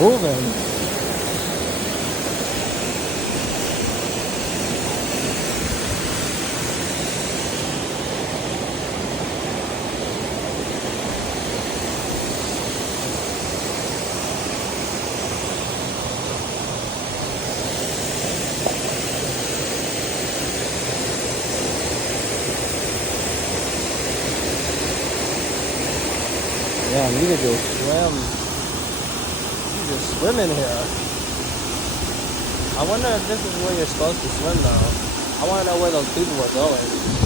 moving. Damn, you could just swim. You just swim in here. I wonder if this is where you're supposed to swim though. I want to know where those people were going.